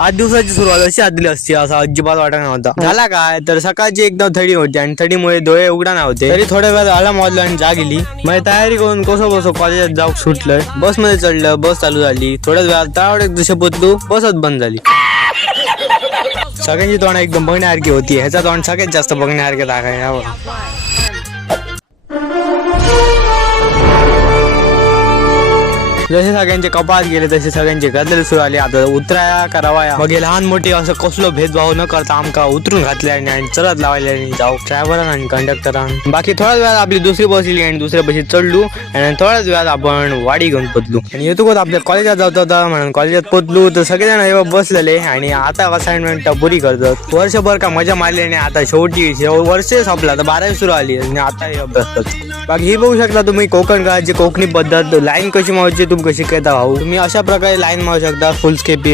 8 दिवसाची सुरुवात अशी आदली असती असं अजिबात वाटत नव्हता. झाला काय तर सकाळची एकदम थंडी होती आणि थंडीमुळे डोळे उघडा नव्हते. तरी थोड्या वेळात अलार्म वाजला आणि जाग गेली. मग तयारी करून कसं बसो कॉलेजात जाऊ सुटलं. बस मध्ये चढलं, बस चालू झाली. थोड्याच वेळात तळावडे जसे पोचलो बसच बंद झाली. सगळ्यांची तोंड एकदम बघण्यासारखी होती. ह्याचा तोंड सगळ्यात जास्त बघण्यासारखे दाखवायला. जसे सगळ्यांचे कपात गेले तसे सगळ्यांचे गदल सुरू आले. आता उतराया करावाया मग लहान मोठी असं कसलो भेदभाव न करता आमका उतरून घातल्याने आणि चढत लावायला जाऊ ड्रायव्हरान आणि कंडक्टरान. बाकी थोड्याच वेळात आपली दुसरी बस येली आणि दुसऱ्या बशीत चढलो आणि थोड्याच वेळात आपण वाडी घेऊन पोचलो. आणि येतो आपल्या कॉलेजात जात होता म्हणून कॉलेजात पोचलो तर सगळेजण एवढं बसलेले आणि आता असाइनमेंट पुरी करतात. वर्षभर का मजा मारली आणि आता शेवटी वर्ष संपला तर 12वी सुरू आली आणि आता हे अभ्यास करतो. बाकी ही बघू शकता तुम्ही कोकण काळाची कोकणी पद्धत लाईन कशी मावची तुम्ही कशी करता भाऊ. तुम्ही अशा प्रकारे लाईन मारू शकता फुल स्केप.